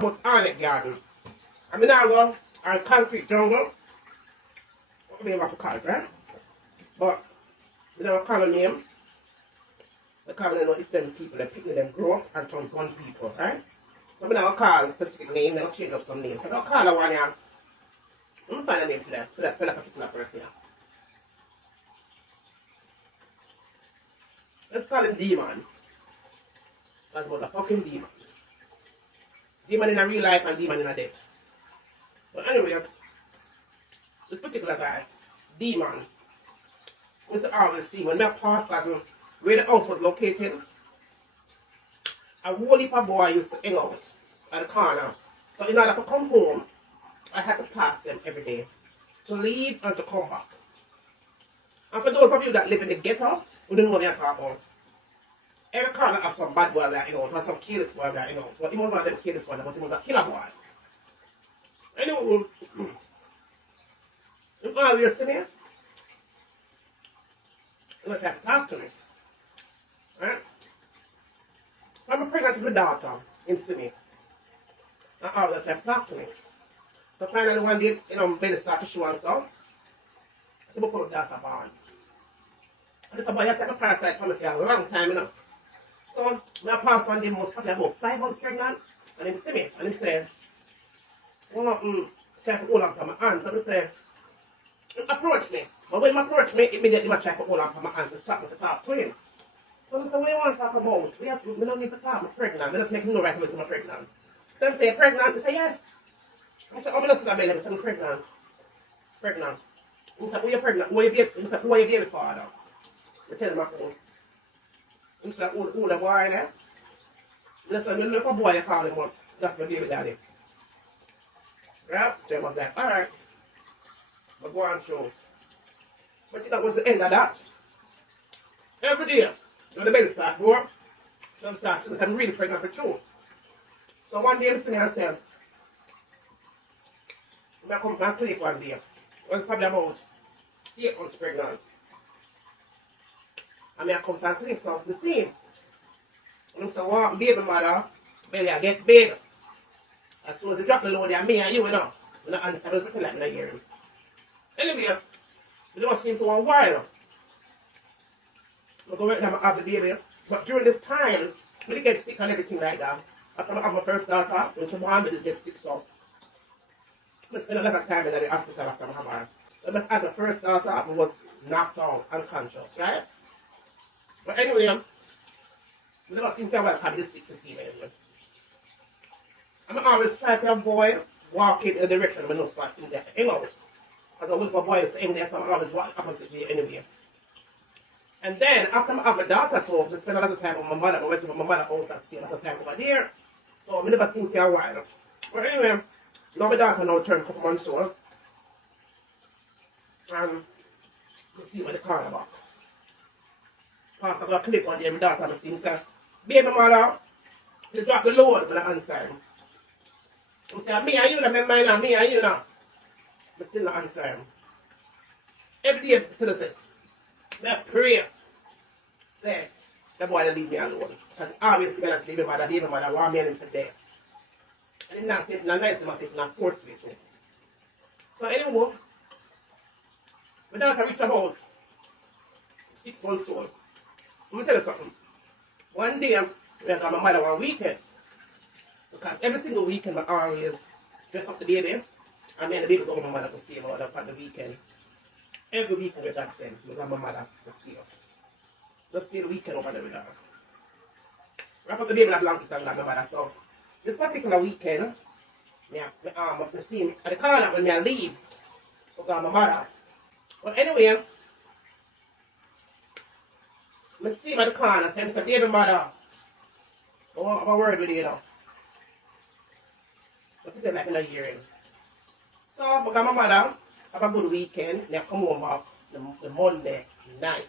But Arnett Garden. I mean, I go on concrete jungle. What do you have to call it, right? But we don't call a name. The call them if them people, they pick them grow up and turn gun people, right? So we don't call a specific name, they don't change up some names. So I don't call a one here. I'm going to find a name for that particular person. Let's call him Demon. That's about a fucking demon. Demon in a real life and demon in a death. But anyway, this particular guy, Demon, we used to always see when we passed where the house was located, a whole heap of boy used to hang out at the corner. So in order to come home, I had to pass them every day to leave and to come back. And for those of you that live in the ghetto, we don't know what they're talking about. Every corner have some bad boy that you know, has some careless boy that you know. But he was one of them careless boy, but he was a killer boy. Anyway, you always see me. You have to talk to me. Right? I'm pregnant with my daughter in Sydney. And always have to talk to me. So finally one day, you know, belly start to show and stuff. I put my daughter born. And this boy had taken a parasite from me for a long time, you know. So I passed one day, most probably about 5 months pregnant, and he see me, and he said, well, try to hold on to my hand. So he said, approach me. But when he approached me, immediately I tried to hold on to my hand to stop me to talk to him. So I said, what do you want to talk about? We don't need to talk, I'm pregnant. I just make him know right away I'm pregnant. So I say, pregnant? He said, yeah. I said, oh, I'm not saying that, I'm pregnant. Pregnant. He said, who are you pregnant? Who are you baby? He said, who are you baby father? I tell him my phone. He said, who the boy there? I said, look for boy you call him, but that's my baby daddy. Right? So I was like, alright. But go on show. But that was the end of that. Every day, when the baby start grow, so I'm really pregnant for two. So one day I see myself, I come to my clinic one day. I was probably about 8 months pregnant. And I come to my clinic, so the same. And I say, well, baby mother, belly I get big. As soon as you drop the load there, me and you know. I'm not answer, I was pretending like I'm not hearing. Anyway, we don't seem to a while. I go right now, I have the baby. But during this time, when they get sick and everything like that, after I have my first daughter, when she born, I get sick, so I spend a lot of time in the hospital after I have her. When I had my first daughter, I was knocked out, unconscious, right? But anyway, we never seem to have had this sick to see me anyway. I'm always trying to avoid walking in the direction of no spot in there. Hang out. Because I look for boys in there, so I'm always walking opposite me anyway. And then, after I have my daughter too, I spend a lot of time with my mother. I went to my mother's house and stayed a lot of time over there. So I never seen for a while. But anyway, now my daughter now turned a couple months old. And you see what the car about. Pastor got a clip on there, my daughter and I see him say, baby mother, you drop the load when I answer him. I say, me and you, remember me and you now. But still not answer him. Every day to the say, I pray. Say, the boy will leave me alone. Because obviously I'm not leaving my mother, I want me and him for death. And he's not saying nice to myself, not force me to. So anyway, my daughter reached about 6 months old. Let me tell you something. One day, we got my mother one weekend. Because every single weekend, I always dress up the baby. And then the baby go with my mother to stay over on the weekend. Every weekend we got sent. We got my mother to stay. Just stay the weekend over there with her. Wrap up the baby that blanket and got my mother. So, this particular weekend, yeah, I see him at the corner when I leave. I got my mother. But anyway, I see him at the corner, so I said, baby mother, I want a word with you now. I pretend like I'm not hearing. So I got my mother, have a good weekend, and I come home the Monday night.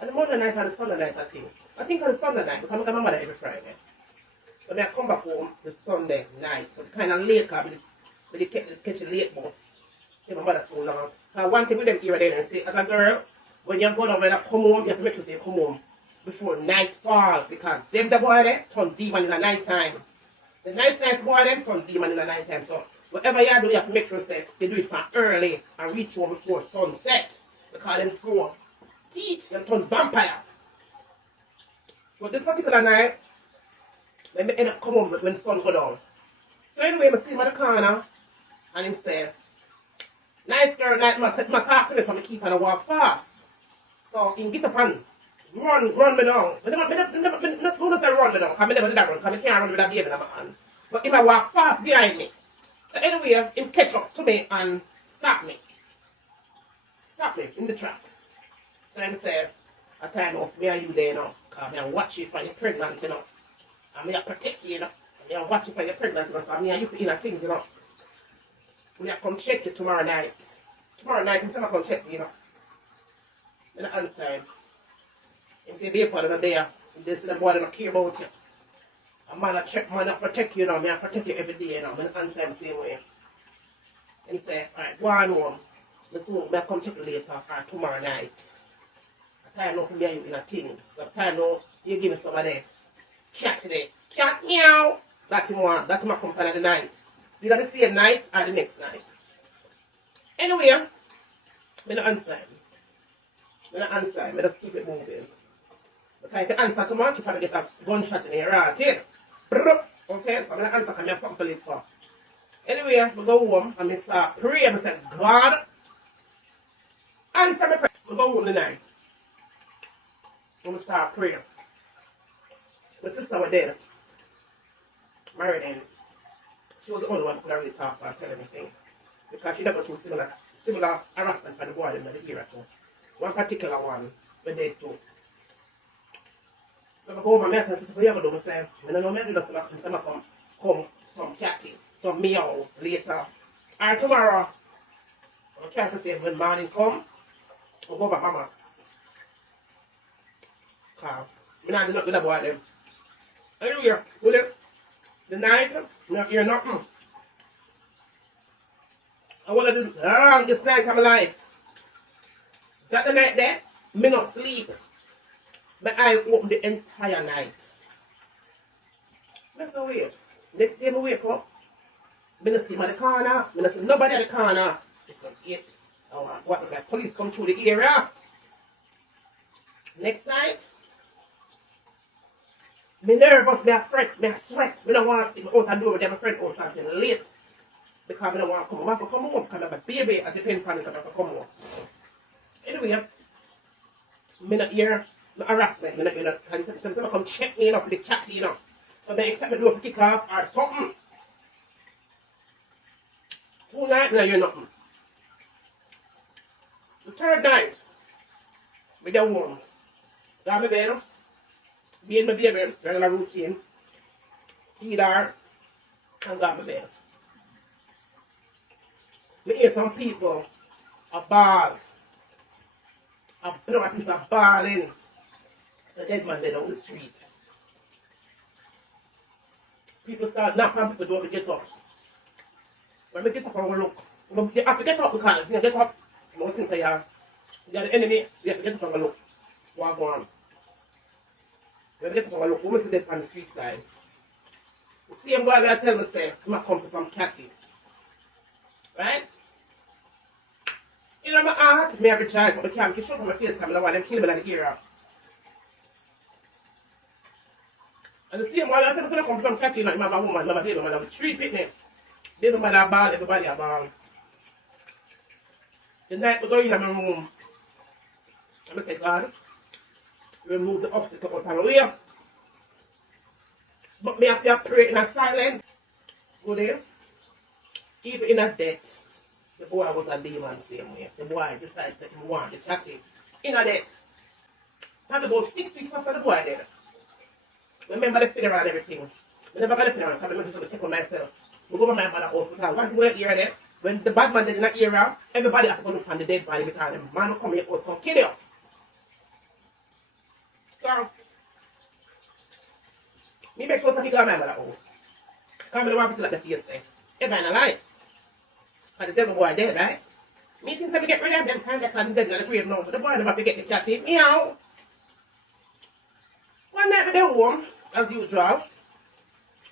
And the Monday night and the Sunday night, I think on the Sunday night, because I got my mother every Friday. So I come back home the Sunday night, but kind of late, because I catch a late bus. See my mother too long. One thing with them here and say, as a girl, when you go down when you come home, you have to make sure you come home before nightfall, because them the boy there turn demon in the night time. The nice boy them comes demon in the night time. So whatever you do, you have to make sure say you do it from early and reach home before sunset. Because them grow teeth, them turn vampire. But this particular night, then me end up come home when the sun go down. So anyway, I see him at the corner and him say, nice girl, night, my talk to this and I keep on a walk fast. So he get up and run me down. I never say run me down, because I never did that run, because I can't run with that baby in my hand. But he might walk fast behind me. So anyway, he catch up to me and stop me. Stop me in the tracks. So he say, a time off, me and you there now, because I watch you for you're pregnant, you know. And I protect you, you know. And I watch you for you're pregnant, you know. So me and you for inner things, you know. We have to come check you tomorrow night. Tomorrow night, I'm come check you, you know. In the inside. You see, baby, I'm there. This is the boy that don't care about you. A man I check, man I protect you, you know. I protect you every day, you know. I'm in the inside the same way. And he say, alright, go on home. Listen, I come check you later or tomorrow night. A time now for me and you in a things. So time now, you give me some of that cat today. Cat meow. That's him want. That's my company of the night. You gonna see a night or the next night. Anyway, I'm gonna answer him. I'm just keep it moving. Because if you answer too much, you probably get a gunshot in your heart here. Okay, so I'm gonna answer because I have something to live for. Anyway, I go home and I start praying. I say, God, answer my prayer. I go home tonight. I'm gonna start praying. My sister was dead. Married in. She was the only one who could really talk or tell anything. Because she never through similar harassment for the boy in the era too. One particular one, we dead too. So I go over and I say, what you ever do? I say, I don't know, maybe just come some catty, some meow later. Or tomorrow, I'm trying to say when morning come, I'll go over mama. Because I'm not doing that boy them. Anyway, with it, the night, I'm not hear nothing. I want to do the longest night of my life. That the night there, me not sleep. But I open the entire night. Let's wait. Next day I wake up. I don't see him at the corner. I don't see nobody at the corner. It's like 8. So what the police come through the area. Next night, me nervous, me afraid, me sweat. Me don't want to see me out and door with them friend or something late. Because I don't want to come home. I have to come home because I'm a baby. I depend on it if I have to come home. Anyway, I'm not here. No harassment, I'm not here. Sometimes come check me, you know, for the cat, you know. So they expect me to do a kick off or something. Tonight, no, you're nothing. The third night, we get warm. Got my bed, be in my baby, regular routine. Feed her, and got my bed. We hear some people, a ball. I put a piece of ball in. It's a dead man dead on the street. People start knocking on people door to get up. When we get up, I will look. You have to get up because if you get up, you know things say you're the enemy, so you have to get up and look. What go on? You have to get up and look. We see that on the street side. The same boy will tell me, say, I'm going to come for some catty. Right? You know, my heart, me have a choice, but I can't get shot on my face because I don't want them kill me in the ear. And the same way, I tell me, come from catching like my woman, my baby, man, with 3 picnic. Baby, man, I ball, everybody, I ball. The night we go in my room, I say, God, remove the obstacle out of my way. But me have to pray in a silence. Go there. Even in a death. The boy was a demon same way. The boy decided that he wanted the catty in a death. And about 6 weeks after the boy dead. Remember the funeral and everything. I never got the funeral because I just want to take on myself. We go to my mother's hospital. One thing here there, when the Badman did in that area, everybody has to go look on the dead body because the man will come here and come kill you. So, me make sure some people are my mother's house. Because I don't want to see like the face there. Everybody alive. And the devil boy dead, right? Me think that we get rid of them kind of dead in the grave now. But the boy never forget the cat in. Meow. One night we were home, as usual.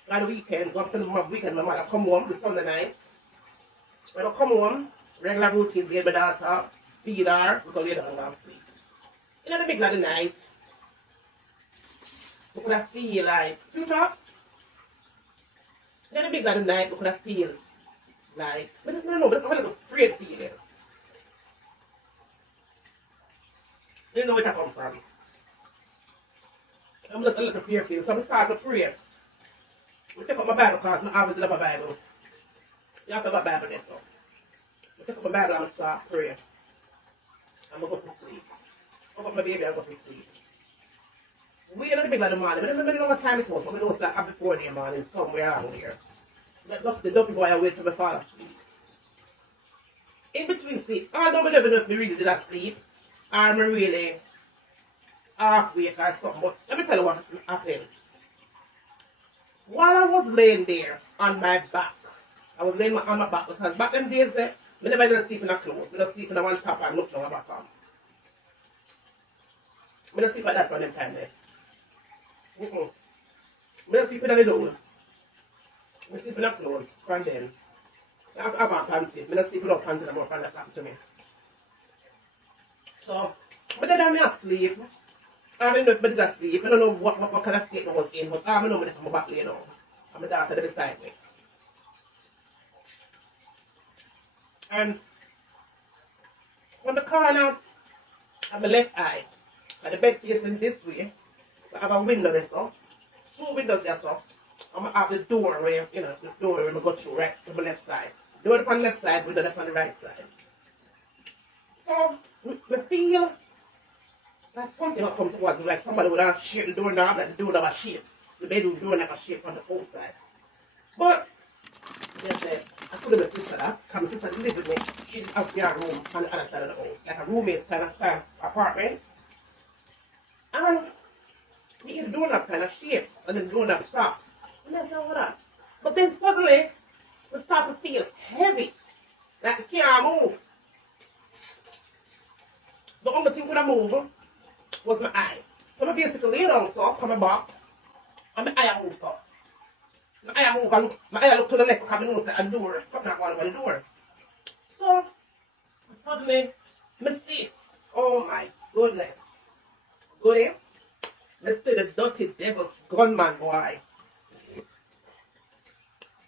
On the weekend, go spend my weekend, my mother come home the Sunday night. When I come home, regular routine, bathe my daughter, feed her, we go lay down and sleep. You know the middle of the night, we could feel like, future, in the middle of the night, we could feel like, I don't know, but it's a little afraid feeling. You know where that comes from. I'm just a little fear feeling, so I'm starting to pray. We take up my Bible because I always love my Bible. You have to have a Bible there, so. I take up my Bible and I start praying. I'm going to go to sleep. I got my baby, I go to sleep. We are in the middle of the morning. I don't remember how time it was, but I know it's like before the morning, somewhere around here. The Duppy boy I wait till my father sleep. In between sleep, I don't even know if we really did that sleep. I'm really half awake or something, but let me tell you what happened. While I was laying there on my back, I was laying on my back because back them days I never did sleep in a clothes. I just sleep in a one top and nothing on my back on. I don't sleep like that for them time there. I don't sleep in a little. I sleep in a clothes from then. I have a panty. I don't sleep without panty anymore from that happened to me. So, but then I'm asleep. I don't know if I did asleep. I don't know what kind of state I was in, but I don't know when I come back later on. And my daughter beside me. And on the corner of my left eye, and the bed facing this way, I have a window there, so. 2 windows there, so. I'm going to have the door where, you know, the door where I go through right to the left side. Door on the left side, window on the right side. So, I feel like something will come towards me, like somebody would have shake the doorknob, like the doorknob a shake. The bedroom door like a shake on the outside. But, yes, I told my sister that, because my sister lived with me in a their room on the other side of the house, like a roommate kind of style apartment. And the doorknob kind of shake, and the doorknob stopped. And I said, what that? But then suddenly, we start to feel heavy, like it can't move. The only thing that moved was my eye. So I basically lay down so, coming back, and my eye moves up. My eye move, and my eye look to the left because I know a door, something going on by the door. So, suddenly, I see, oh my goodness. Go there, I see the dirty devil gunman boy.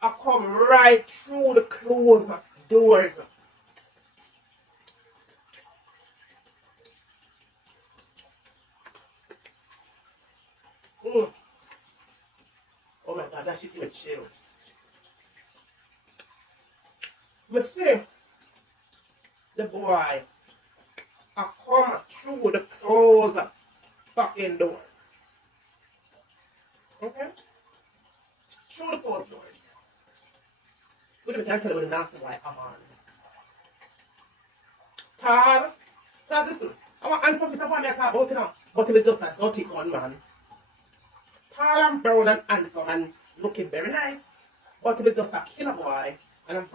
I come right through the closed doors. Oh my God, that shit give me chills. I see the boy, I come through the closed fucking door. Okay? Through the closed doors. Wait a minute, I tell you what the nasty boy I'm on. Tall. Now listen, I want to answer this one I talk about it now. But it is just a dirty gun man. Tall and brown and handsome and looking very nice. But it is just a killer boy and a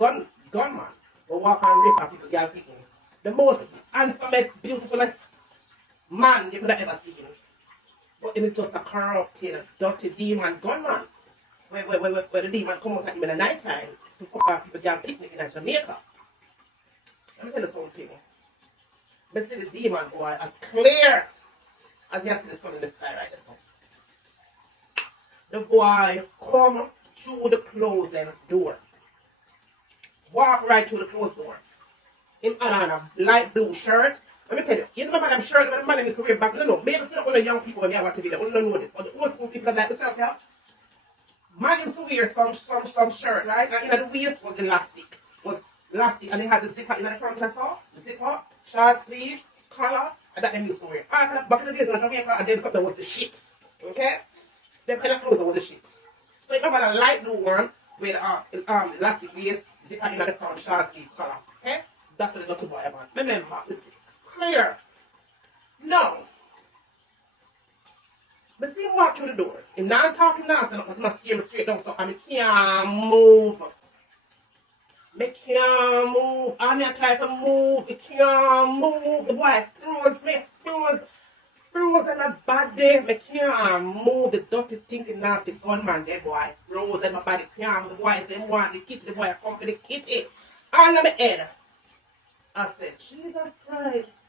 gunman who walk and rape at people, girl people. The most handsomest, beautifulest man you could have ever seen. But it is just a corrupted, dirty demon gunman. Where the demon come out at him in the night time to fuck off people, girl picnic in Jamaica. Let me tell you something. I see the demon boy as clear as you see the sun in the sky right there. The boy come through the closed door. Walk right through the closed door. Him on a light blue shirt. Let me tell you, you remember them shirt when the man used to wear back? No, maybe if you don't know young people when you watch the video, you don't know this. But the old school people like myself, yeah? Man used to wear some shirt, right? And in the waist was elastic. And they had the zipper in the front as well. The zipper, short sleeve, collar, and that them used to wear. Back in the days in Jamaica, and then something was the shit. Okay? Them kind of clothes was the shit. So you remember the light blue one with elastic waist, zipper in the front, short sleeve, collar. Okay? That's what the little boy about. Remember, it's clear. No. But see him walk through the door. Him not talking nonsense, but he steer me straight down so I can't move. I can't move. I'm not trying to move. I can't move. The boy throws frozen my body. I can't move the dirty, stinking, nasty gunman, dead boy. Frozen my body. Can't move. The boy said, want the kitty. The boy come for the kitty. All on my head. I said, Jesus Christ.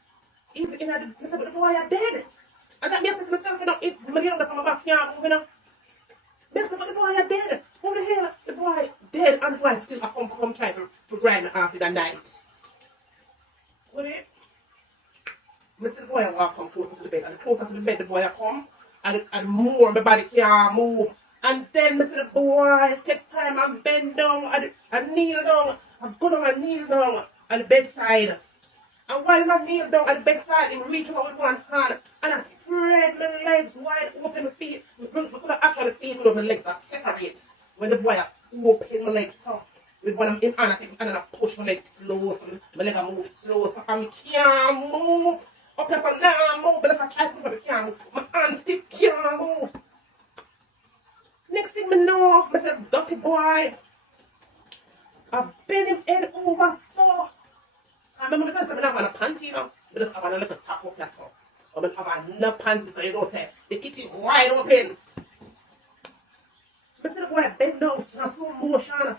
Even in the, I said, but the boy are dead. And that means I said to myself, you know, if my little come back, can't move, you know. I said, but the boy are dead. Who the hell? The boy dead and the boy still come try to grind me off in the night. What is it? I said, the boy walk come closer to the bed. And closer to the bed, the boy come. And more, my body can't move. And then I said, the boy take time and bend down and kneel down. And go down and kneel down at the bedside. And while I kneel down at the bedside, I reach out with one hand and I spread my legs wide open, my feet. I could actually feel with my legs are separate. When the boy open my legs so with one in hand, and I push my legs slow, so my leg move slow, so I can't move. Up there, so now I move, but as I try to move, I can't move. My hand still can't move. Next thing I know, I said, dirty boy, I bend him head over so. I remember because I have a panty, you know. I just have a little top up there, so. I have a panty, so you know, say, the kitty wide open. I said, the boy bend down, so slow motion.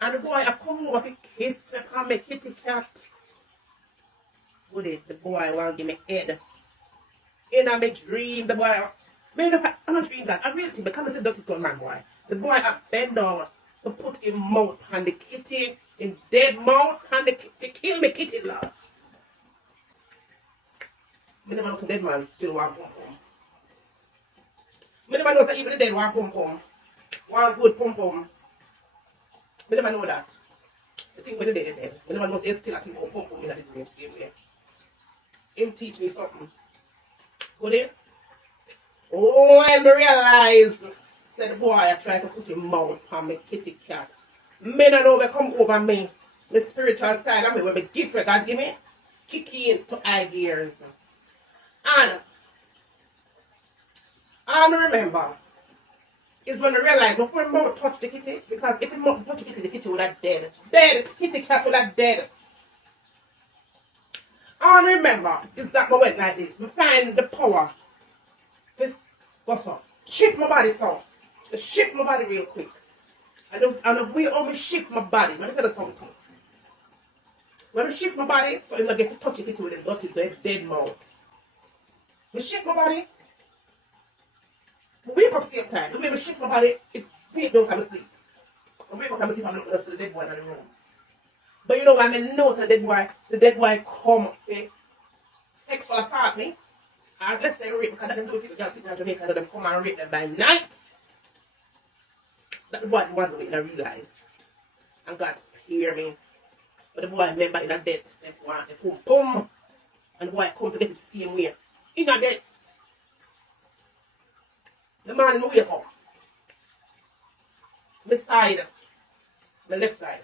And the boy, I come over to kiss me, call me kitty cat. Good it, the boy want to give me head. In a dream, the boy, I'm not dreaming that. I really think, because I said, dirty man, boy. The boy, I bend down to put his mouth on the kitty. In dead mouth and they kill me kitty love. I never know the dead man still want pum pum. I never know that even the dead want pum pum. Want good pum pum. I never know that. I think when the dead is dead. I never know say still I think pum pum in that is the same way. Him teach me something. Good day? Oh, I realize, said the boy, I tried to put his mouth on my kitty cat. Men and over come over me. The spiritual side of me, when the gift that God give me, kick into high gears. And remember, is when I realize before my mouth touch the kitty, because if the mouth touch the kitty would have dead. Dead, kitty cat would have dead. And remember, is that I went like this. I find the power to what's up? Shift my body so. To shift my body real quick. And the way I shift my body, let me tell you something. When I shift my body, so I'm not get to touch it with a dirty dead mouth. I shift my body, I wake up same time. The way I shift my body, it wake don't come to sleep. I wake up and sleep and look at the dead boy in the room. But you know what I mean? No, the dead boy come sexual assault me. And let's say rape, because I don't do people in Jamaica, them come and rape them by night. That boy one way in a real life. And God spare me. But the boy remember in a death, said want the pum pum. And the boy come to get it the same way. In a death. The man in the wake up. My side. The left side.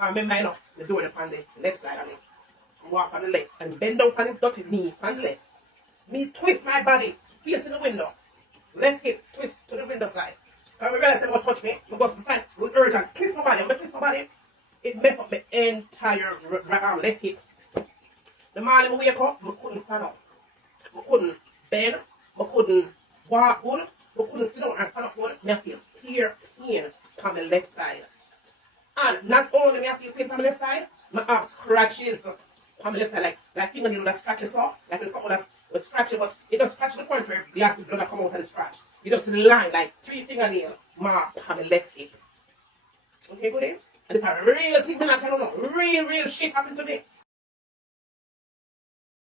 I remember, you know, the door on the left side of me. I walk on the left and bend down on the dirty knee on the left. Me twist my body, facing the window. Left hip twist to the window side. I realize they won't touch me. I go some time with urgent. Twist my body. When I twist my body, it mess up my entire left hip. The morning I wake up, I couldn't stand up. I couldn't bend. I couldn't walk good. I couldn't sit down and stand up good. I feel clear pain on the left side. And not only me I feel pain on the left side, I have scratches on the left side, like fingernail that scratches off, like something that's scratching, but it does scratch to the point where the acid blood come out of the scratch. You just line like 3 fingernail mark on the left hip. Okay, good day? And it's a real thing, man, I tell you, real shit happened to me.